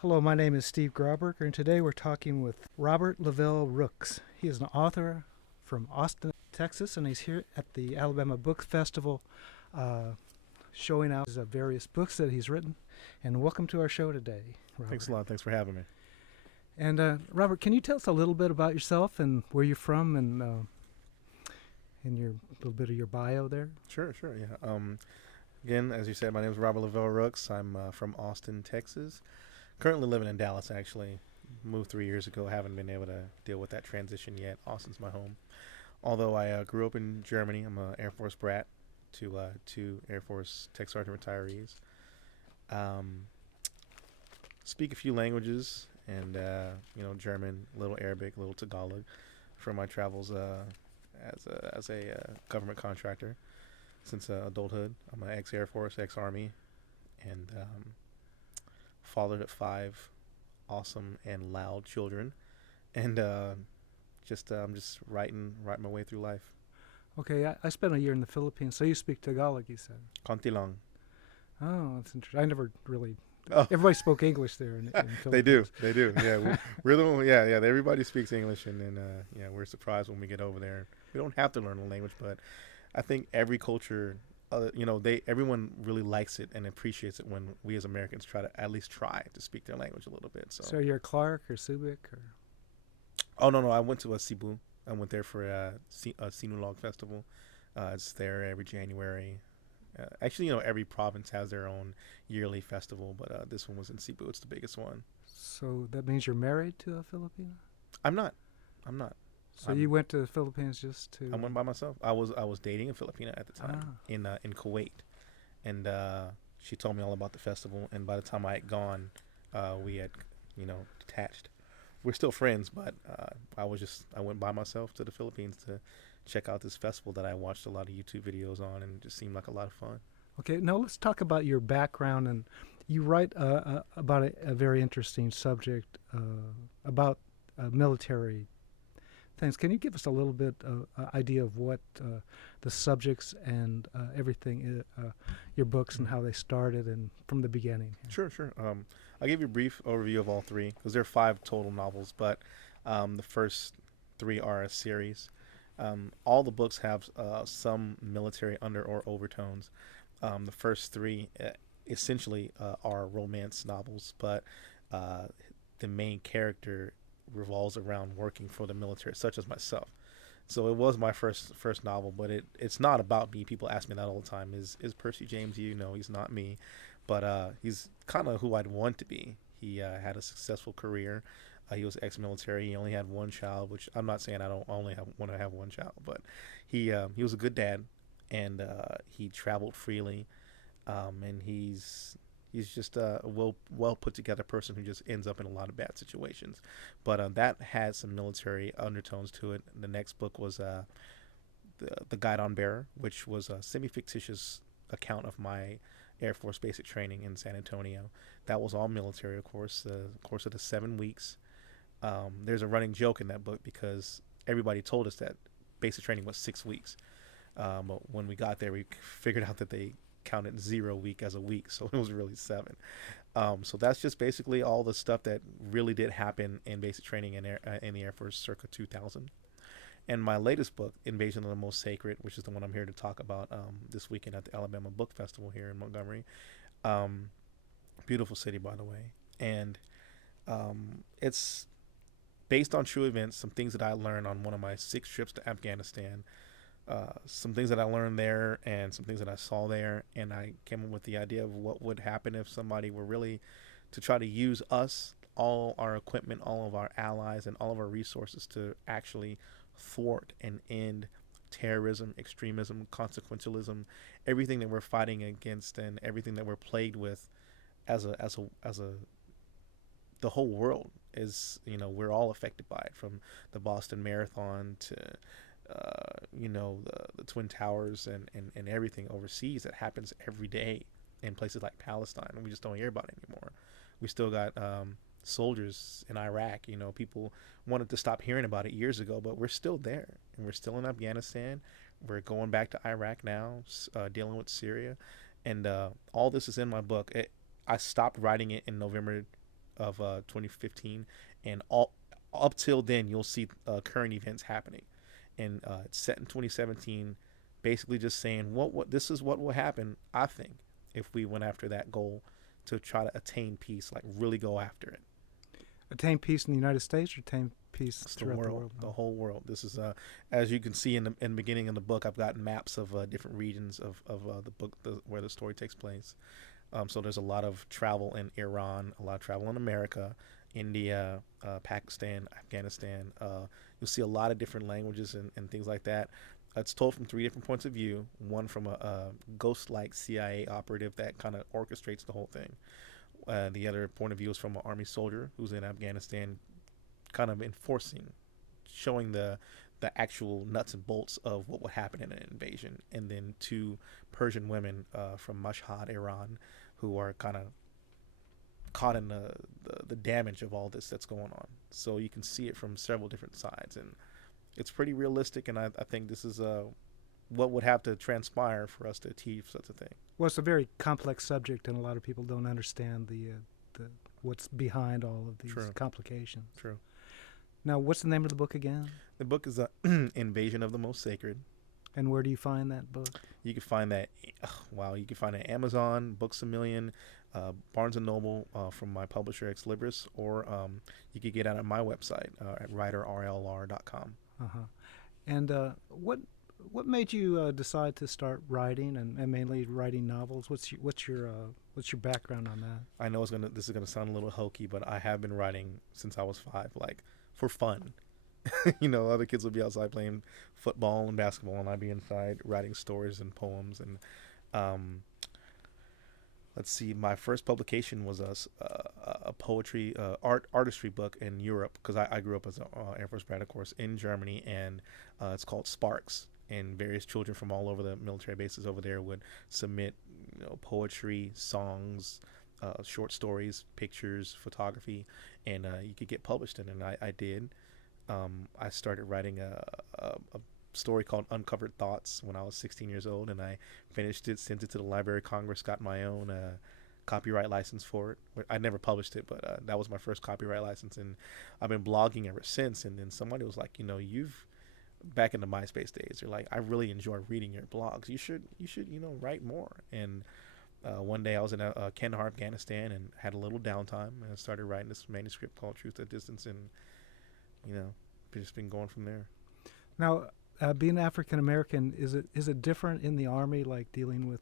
Hello, my name is Steve Grauberger, and today we're talking with Robert Lovelle Rooks. He is an author from Austin, Texas, and he's here at the Alabama Book Festival uh, showing out his various books that he's written. And welcome to our show today, Robert. Thanks a lot. Thanks for having me. And Robert, can you tell us a little bit about yourself and where you're from and your little bit of your bio there? Sure. Yeah. Again, as you said, my name is Robert Lovelle Rooks. I'm from Austin, Texas. Currently living in Dallas, actually. Moved 3 years ago. Haven't been able to deal with that transition yet. Austin's my home. Although I grew up in Germany. I'm an Air Force brat to two Air Force Tech Sergeant retirees. Speak a few languages and, German, a little Arabic, a little Tagalog from my travels as a government contractor since adulthood. I'm an ex-Air Force, ex-Army, and fathered at 5 awesome and loud children, and I'm just writing my way through life. Okay, I spent a year in the Philippines, so you speak Tagalog, you said. Konti lang. Oh, that's interesting. I never really... Oh, Everybody spoke English there in the they do. Philippines. They do. Yeah, we're the one. Yeah. Everybody speaks English, and we're surprised when we get over there. We don't have to learn the language, but I think every culture, everyone really likes it and appreciates it when we as Americans at least try to speak their language a little bit. So you're Clark or Subic or... Oh no, I went to a Cebu. I went there for a Sinulog festival. It's there every January. Actually, every province has their own yearly festival, but this one was in Cebu. It's the biggest one. So that means you're married to a Filipino? I'm not. So you went to the Philippines just to... I went by myself. I was dating a Filipina at the time in Kuwait, and she told me all about the festival. And by the time I had gone, we had detached. We're still friends, but I went by myself to the Philippines to check out this festival that I watched a lot of YouTube videos on, and it just seemed like a lot of fun. Okay, now let's talk about your background. And you write about a very interesting subject about military things. Can you give us a little bit idea of what the subjects and everything, your books and how they started and from the beginning? Sure. I'll give you a brief overview of all 3 because there are 5 total novels, but the first 3 are a series. All the books have some military under or overtones. The first 3 essentially are romance novels, but the main character revolves around working for the military, such as myself. So it was my first novel, but it's not about me. People ask me that all the time. Is Percy James you? No, he's not me, but he's kind of who I'd want to be. He had a successful career. He was ex-military. He only had 1 child, which I'm not saying I don't only want to have 1 child, but he was a good dad, and he traveled freely, and he's just a well put together person who just ends up in a lot of bad situations. But that had some military undertones to it. The next book was the Guide on Bearer, which was a semi-fictitious account of my Air Force basic training in San Antonio. That was all military, of course. The course of the 7 weeks. There's a running joke in that book because everybody told us that basic training was 6 weeks. But when we got there, we figured out that they counted 0 week as a week, so it was really 7. So that's just basically all the stuff that really did happen in basic training in the Air Force circa 2000. And my latest book, Invasion of the Most Sacred, which is the one I'm here to talk about this weekend at the Alabama Book Festival here in Montgomery. Beautiful city, by the way. And it's based on true events, some things that I learned on one of my 6 trips to Afghanistan, some things that I learned there and some things that I saw there. And I came up with the idea of what would happen if somebody were really to try to use us, all our equipment, all of our allies, and all of our resources to actually thwart and end terrorism, extremism, consequentialism, everything that we're fighting against and everything that we're plagued with as a the whole world is, we're all affected by it, from the Boston Marathon to the Twin Towers and everything overseas that happens every day in places like Palestine, and we just don't hear about it anymore. We still got soldiers in Iraq. People wanted to stop hearing about it years ago, but we're still there, and we're still in Afghanistan. We're going back to Iraq now, dealing with Syria, and all this is in my book. I stopped writing it in November of 2015, and all up till then you'll see current events happening, and it's set in 2017, basically just saying what this is what will happen. I think if we went after that goal to try to attain peace, like really go after it. Attain peace in the United States or attain peace It's throughout the world? the whole world. This is, as you can see in the beginning of the book, I've got maps of different regions of the book, where the story takes place. So there's a lot of travel in Iran, a lot of travel in America, India, Pakistan, Afghanistan. You'll see a lot of different languages and things like that. It's told from three different points of view. One from a ghost-like CIA operative that kind of orchestrates the whole thing. The other point of view is from an army soldier who's in Afghanistan, kind of enforcing, showing the actual nuts and bolts of what would happen in an invasion. And then two Persian women from Mashhad, Iran, who are kind of caught in the damage of all this that's going on. So you can see it from several different sides, and it's pretty realistic. And I think this is what would have to transpire for us to achieve such a thing. Well, it's a very complex subject, and a lot of people don't understand the what's behind all of these True. complications. True. Now, what's the name of the book again? The book is Invasion of the Most Sacred. And where do you find that book? You can find that, you can find it at Amazon, Books A Million, Barnes & Noble from my publisher, Ex Libris, or you could get it on my website at writerrlr.com. Uh-huh. And what made you decide to start writing and mainly writing novels? What's your background on that? I know this is gonna sound a little hokey, but I have been writing since I was 5, like for fun. Other kids would be outside playing football and basketball, and I'd be inside writing stories and poems. And let's see, my first publication was a poetry artistry book in Europe, because I grew up as an Air Force brat, of course, in Germany, and it's called Sparks. And various children from all over the military bases over there would submit, poetry, songs, short stories, pictures, photography, and you could get published in it. And I did. I started writing a story called Uncovered Thoughts when I was 16 years old, and I finished it, sent it to the Library of Congress, got my own copyright license for it. I never published it, but that was my first copyright license, and I've been blogging ever since. And then somebody was like, back in the MySpace days, they're like, I really enjoy reading your blogs. You should write more. And one day I was in Kandahar, Afghanistan, and had a little downtime, and I started writing this manuscript called Truth at Distance, and just been going from there. Now, being African American, is it different in the Army, like dealing with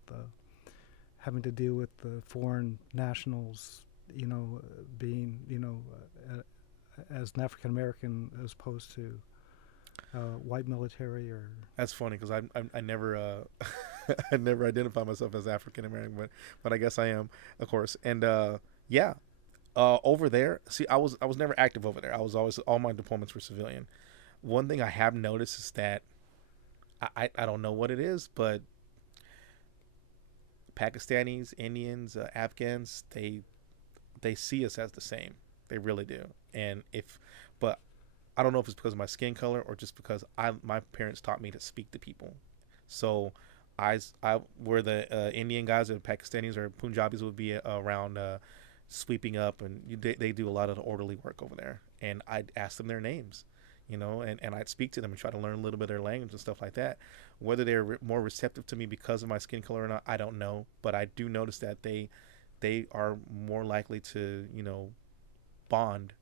having to deal with the foreign nationals, being as an African American as opposed to white military? Or that's funny, because I never I never identify myself as African American, but I guess I am, of course. And over there, see, I was never active over there. I was always, all my deployments were civilian. One thing I have noticed is that I don't know what it is, but Pakistanis, Indians, Afghans, they see us as the same. They really do. But I don't know if it's because of my skin color or just because my parents taught me to speak to people. So where the Indian guys or Pakistanis or Punjabis would be around sweeping up, and they do a lot of the orderly work over there. And I'd ask them their names, and I'd speak to them and try to learn a little bit of their language and stuff like that. Whether they're more receptive to me because of my skin color or not, I don't know. But I do notice that they are more likely to, bond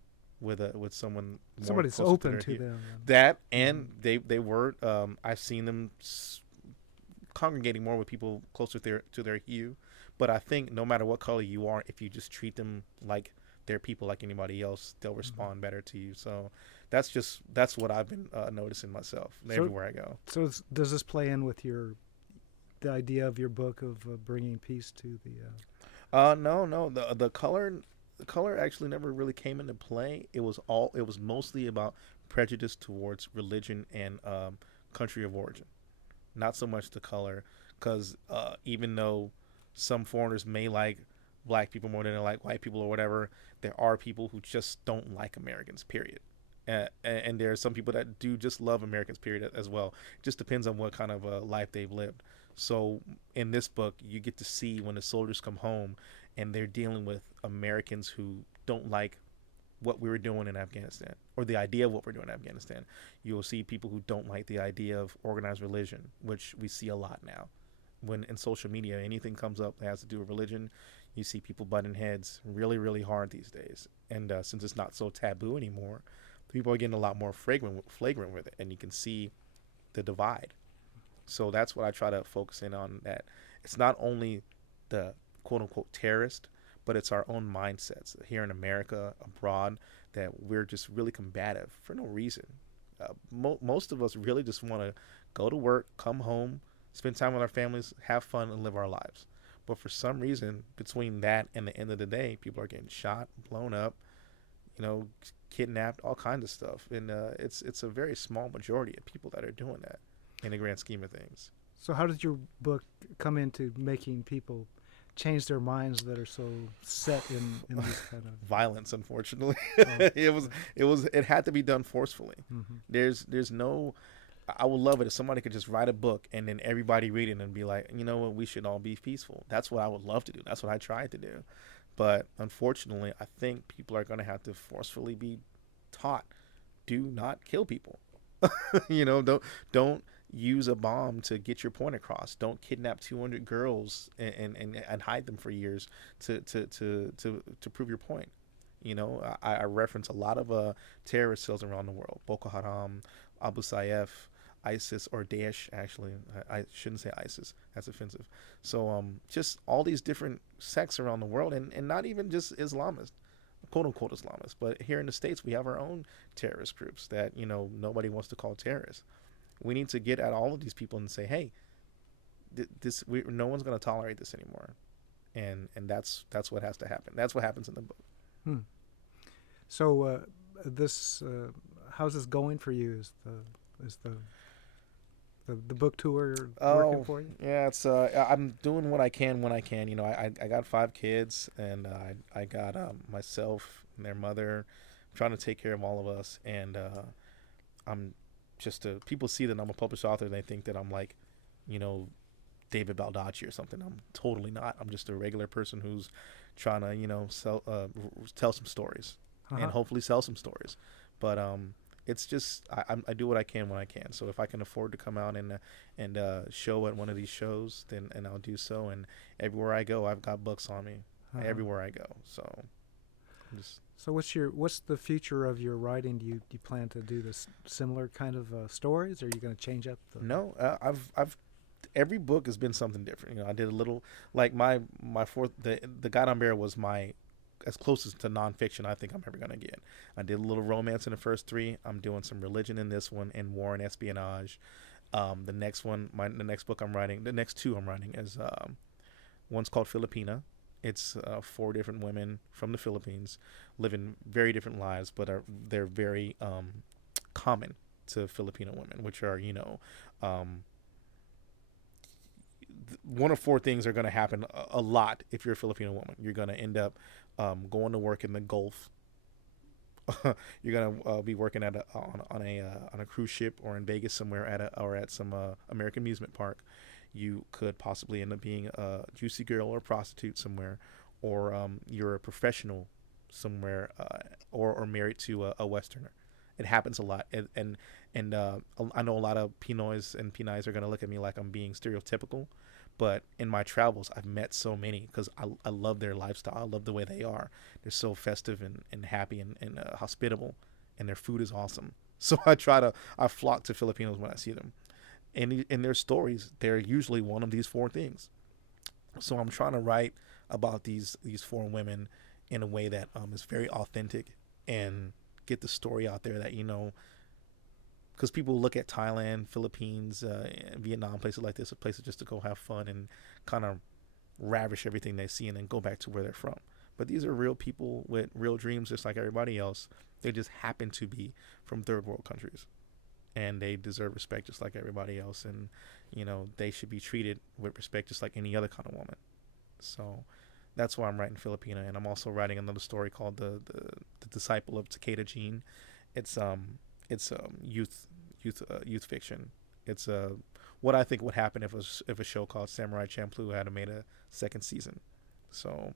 with someone more somebody's open to them. That, and they were I've seen them congregating more with people closer to their hue. But I think no matter what color you are, if you just treat them like they're people like anybody else, they'll respond better to you. So that's what I've been noticing myself everywhere I go. So does this play in with the idea of your book of bringing peace to the? No. The color actually never really came into play. It was mostly about prejudice towards religion and country of origin, not so much the color, because even though some foreigners may like black people more than they like white people or whatever, there are people who just don't like Americans, period. And there are some people that do just love Americans, period, as well. It just depends on what kind of life they've lived. So in this book, you get to see when the soldiers come home and they're dealing with Americans who don't like what we were doing in Afghanistan or the idea of what we're doing in Afghanistan. You will see people who don't like the idea of organized religion, which we see a lot now. When in social media, anything comes up that has to do with religion, you see people butting heads really, really hard these days. And since it's not so taboo anymore, people are getting a lot more flagrant with it, and you can see the divide. So that's what I try to focus in on. That it's not only the quote unquote terrorist, but it's our own mindsets here in America, abroad, that we're just really combative for no reason. Most of us really just want to go to work, come home, spend time with our families, have fun, and live our lives. But for some reason, between that and the end of the day, people are getting shot, blown up, you know, kidnapped, all kinds of stuff. And it's a very small majority of people that are doing that in the grand scheme of things. So how did your book come into making people change their minds that are so set in this kind of Violence, unfortunately. oh, It had to be done forcefully. mm-hmm. There's no. I would love it if somebody could just write a book and then everybody read it and be like, you know what, we should all be peaceful. That's what I would love to do. That's what I tried to do. But unfortunately, I think people are going to have to forcefully be taught, do not kill people. Don't use a bomb to get your point across. Don't kidnap 200 girls and hide them for years to prove your point. I reference a lot of terrorist cells around the world: Boko Haram, Abu Sayyaf, ISIS, or Daesh. Actually, I shouldn't say ISIS. That's offensive. So just all these different sects around the world, and not even just Islamists, quote unquote Islamists, but here in the States we have our own terrorist groups that nobody wants to call terrorists. We need to get at all of these people and say, hey, no one's going to tolerate this anymore, and that's what has to happen. That's what happens in the book. Hmm. So this how's this going for you? Is the book tour working for you? Yeah, it's I'm doing what I can when I can. I got 5 kids, and I got myself and their mother. I'm trying to take care of all of us, and I'm just people see that I'm a published author, and they think that I'm like, David Baldacci or something. I'm totally not. I'm just a regular person who's trying to tell some stories and hopefully sell some stories. But it's just I do what I can when I can. So if I can afford to come out and show at one of these shows, then I'll do so. And everywhere I go, I've got books on me. Everywhere I go. So I'm just. So what's the future of your writing? Do you plan to do this similar kind of stories, or are you going to change up the? No, I've every book has been something different. I did a little, like my fourth, the God on Bear was my as closest to nonfiction I think I'm ever gonna get. I did a little romance in the first 3. I'm doing some religion in this one, and war and espionage. The next one, the next book I'm writing, the next 2 I'm writing is one's called Filipina. It's 4 different women from the Philippines living very different lives, but they're very common to Filipino women, which are one of 4 things are going to happen a lot if you're a Filipino woman. You're going to end up going to work in the Gulf. You're going to be working on a cruise ship, or in Vegas somewhere at some American amusement park. You could possibly end up being a juicy girl or a prostitute somewhere, or you're a professional somewhere, or married to a Westerner. It happens a lot, and I know a lot of Pinoys and Pinays are going to look at me like I'm being stereotypical, but in my travels, I've met so many because I love their lifestyle. I love the way they are. They're so festive and happy and hospitable, and their food is awesome. So I flock to Filipinos when I see them. And in their stories, they're usually one of these 4 things. So I'm trying to write about these 4 women in a way that is very authentic, and get the story out there that because people look at Thailand, Philippines, Vietnam, places like this, as places just to go have fun and kind of ravish everything they see and then go back to where they're from. But these are real people with real dreams, just like everybody else. They just happen to be from third world countries, and they deserve respect just like everybody else. And they should be treated with respect just like any other kind of woman. So that's why I'm writing Filipina, and I'm also writing another story called the Disciple of Takeda Jean. It's youth fiction. It's what I think would happen if a show called Samurai Champloo had made a second season. So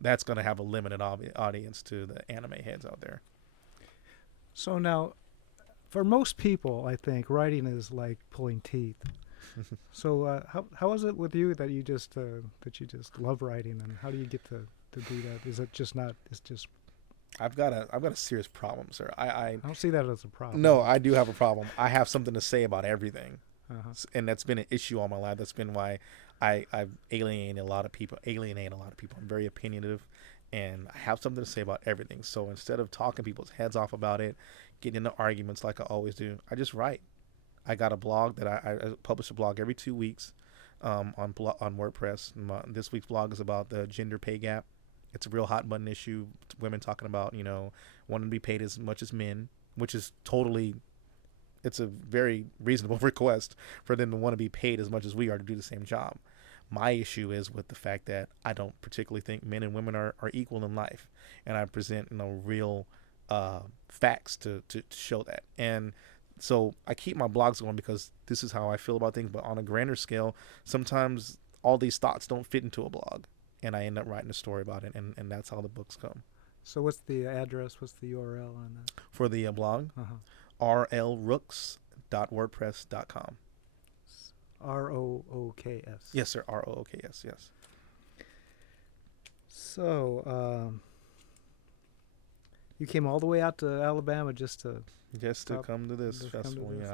that's going to have a limited audience to the anime heads out there. So now, for most people, I think writing is like pulling teeth. So how is it with you that you just love writing, and how do you get to do that? Is it just not? It's just I've got a serious problem, sir. I don't see that as a problem. No, I do have a problem. I have something to say about everything, Uh-huh. and that's been an issue all my life. That's been why I've alienated a lot of people. I'm very opinionative, and I have something to say about everything. So instead of talking people's heads off about it, getting into arguments like I always do, I just write. I got a blog that I publish a blog every 2 weeks on WordPress. This week's blog is about the gender pay gap. It's a real hot button issue. Women talking about, wanting to be paid as much as men, which is it's a very reasonable request for them to want to be paid as much as we are to do the same job. My issue is with the fact that I don't particularly think men and women are equal in life. And I present, real facts to show that. And so I keep my blogs going because this is how I feel about things. But on a grander scale, sometimes all these thoughts don't fit into a blog. And I end up writing a story about it, and that's how the books come. So what's the address? What's the URL on that? For the blog, rlrooks.wordpress.com. ROOKS. Yes, sir. ROOKS. Yes. So you came all the way out to Alabama just to come to this festival. To this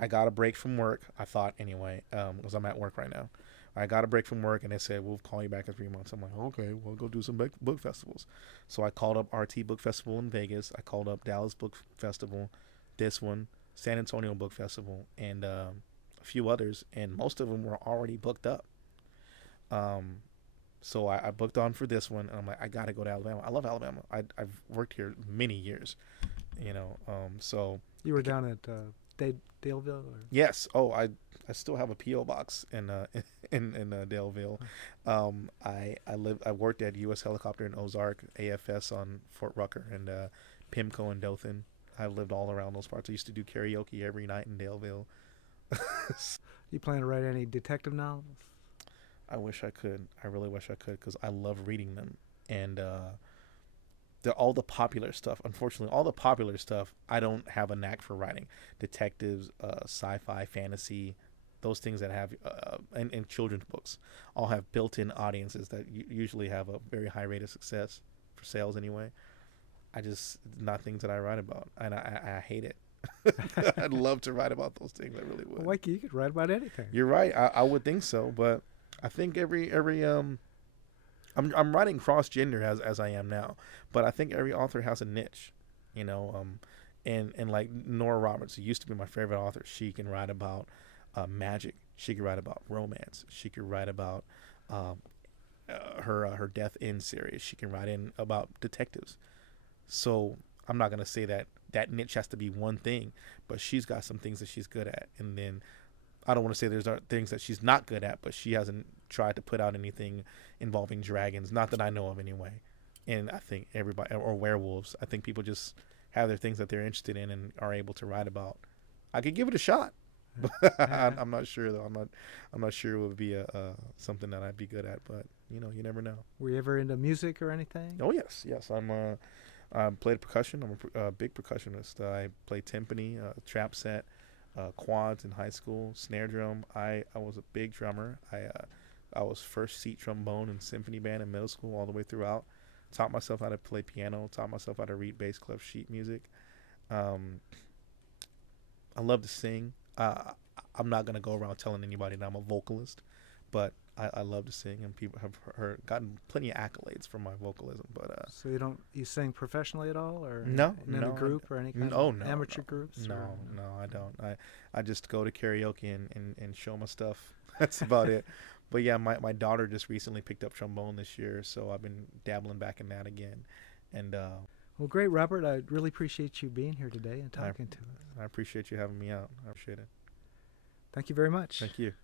I got a break from work. I thought anyway, because I'm at work right now. I got a break from work, and they said, we'll call you back in 3 months. I'm like, okay, we'll go do some book festivals. So I called up RT Book Festival in Vegas. I called up Dallas Book Festival, this one, San Antonio Book Festival, and a few others, and most of them were already booked up. So I booked on for this one, and I'm like, I got to go to Alabama. I love Alabama. I've worked here many years, so. You were down at Daleville? Or? Yes. Oh, I still have a PO box in Daleville. I worked at U.S. Helicopter in Ozark, AFS on Fort Rucker, and PIMCO in Dothan. I've lived all around those parts. I used to do karaoke every night in Daleville. You plan to write any detective novels? I wish I could. I really wish I could, because I love reading them. And all the popular stuff, unfortunately, I don't have a knack for writing. Detectives, sci-fi, fantasy, those things that have, and children's books, all have built-in audiences that usually have a very high rate of success for sales anyway. Not things that I write about, and I hate it. I'd love to write about those things. I really would. Well, you could write about anything. You're right. I would think so, but I think I'm writing cross-gender as I am now, but I think every author has a niche, and like Nora Roberts, who used to be my favorite author, she can write about magic. She could write about romance. She could write about her Death End series. She can write in about detectives. So I'm not gonna say that niche has to be one thing, but she's got some things that she's good at, and then I don't want to say there's things that she's not good at, but she hasn't tried to put out anything involving dragons, not that I know of anyway. And I think everybody, or werewolves, I think people just have their things that they're interested in and are able to write about. I could give it a shot, but I'm not sure though. I'm not sure it would be something that I'd be good at, but you never know. Were you ever into music or anything? Oh yes. I played percussion. I'm a big percussionist. I played timpani, trap set, quads in high school, snare drum. I was a big drummer. I was first seat trombone in symphony band in middle school all the way throughout. Taught myself how to play piano. Taught myself how to read bass clef sheet music. I love to sing. I'm not gonna go around telling anybody that I'm a vocalist, but I love to sing, and people have gotten plenty of accolades for my vocalism. But so you sing professionally at all, or no, in a group or any kind of amateur groups? No, I don't. I just go to karaoke and show my stuff. That's about it. But yeah, my daughter just recently picked up trombone this year, so I've been dabbling back in that again. And well, great, Robert. I really appreciate you being here today and talking to us. I appreciate you having me out. I appreciate it. Thank you very much. Thank you.